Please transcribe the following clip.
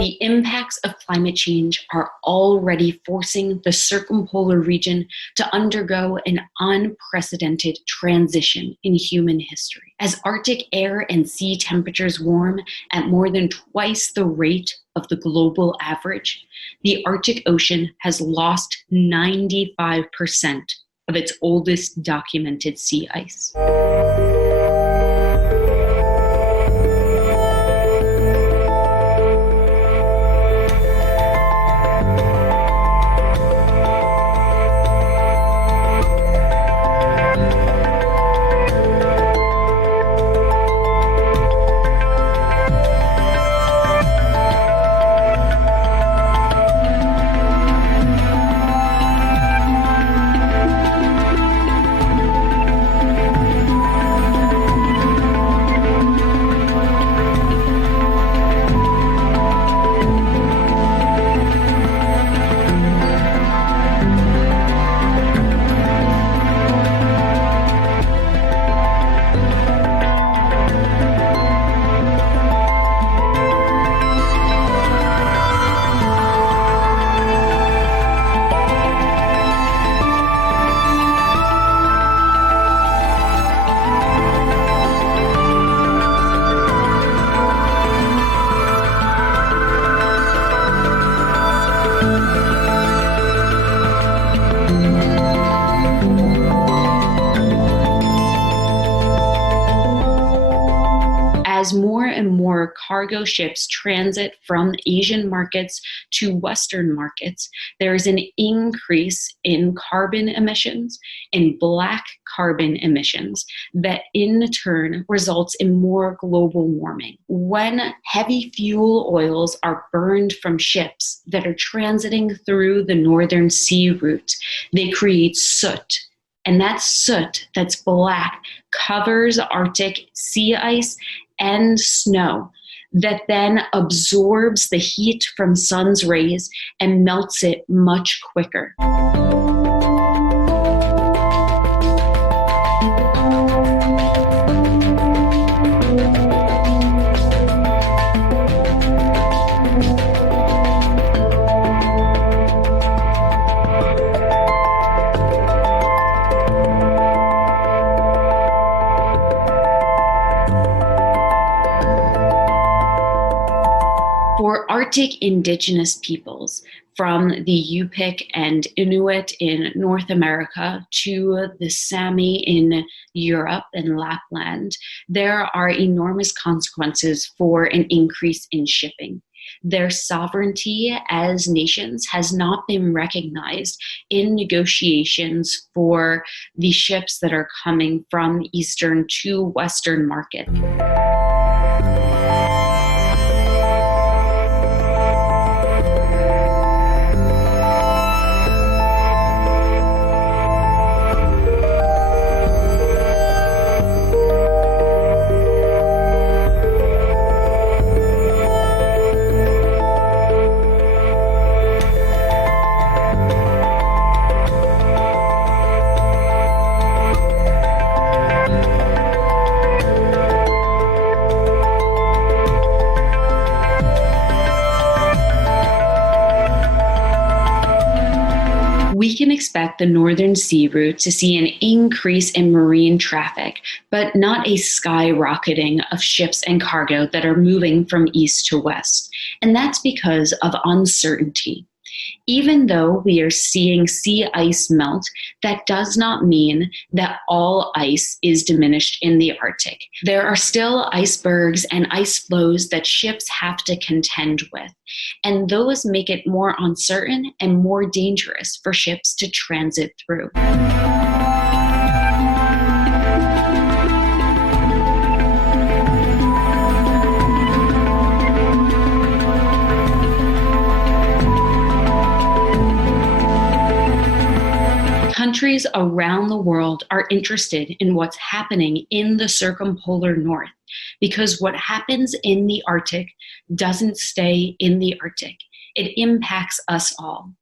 The impacts of climate change are already forcing the circumpolar region to undergo an unprecedented transition in human history. As Arctic air and sea temperatures warm at more than twice the rate of the global average, the Arctic Ocean has lost 95% of its oldest documented sea ice. As more and more cargo ships transit from Asian markets to Western markets, there is an increase in carbon emissions and black carbon emissions that in turn results in more global warming. When heavy fuel oils are burned from ships that are transiting through the Northern Sea route, they create soot. And that soot that's black covers Arctic sea ice and snow that then absorbs the heat from sun's rays and melts it much quicker. For Arctic indigenous peoples, from the Yupik and Inuit in North America to the Sami in Europe and Lapland, there are enormous consequences for an increase in shipping. Their sovereignty as nations has not been recognized in negotiations for the ships that are coming from Eastern to Western markets. We can expect the Northern Sea route to see an increase in marine traffic, but not a skyrocketing of ships and cargo that are moving from east to west. And that's because of uncertainty. Even though we are seeing sea ice melt, that does not mean that all ice is diminished in the Arctic. There are still icebergs and ice flows that ships have to contend with, and those make it more uncertain and more dangerous for ships to transit through. Countries around the world are interested in what's happening in the circumpolar north, because what happens in the Arctic doesn't stay in the Arctic. It impacts us all.